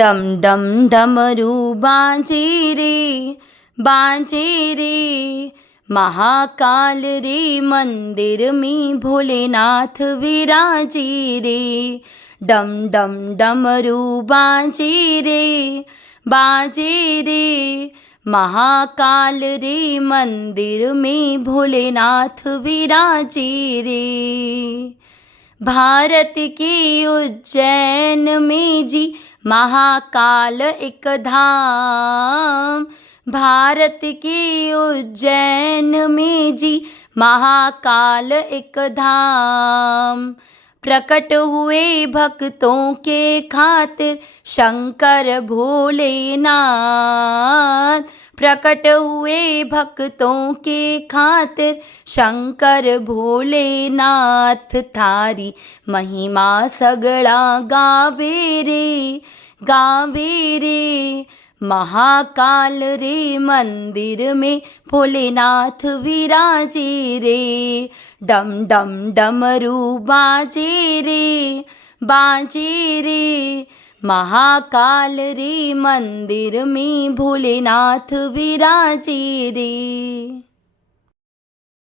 डम डम डमरू बाजे रे महाकाल रे मंदिर में भोलेनाथ विराजे रे। डम डम डमरू बाजे रे महाकाल रे मंदिर में भोलेनाथ विराजे रे। भारत के उज्जैन में जी महाकाल एक धाम। भारत के उज्जैन में जी महाकाल एक धाम। प्रकट हुए भक्तों के खातिर शंकर भोलेनाथ। प्रकट हुए भक्तों के खातिर शंकर भोलेनाथ। थारी महिमा सगड़ा गावे रे महाकाल रे मंदिर में भोलेनाथ विराजे रे। डम डम डमरू बाजे रे महाकाल रे मंदिर में भोलेनाथ विराजे रे।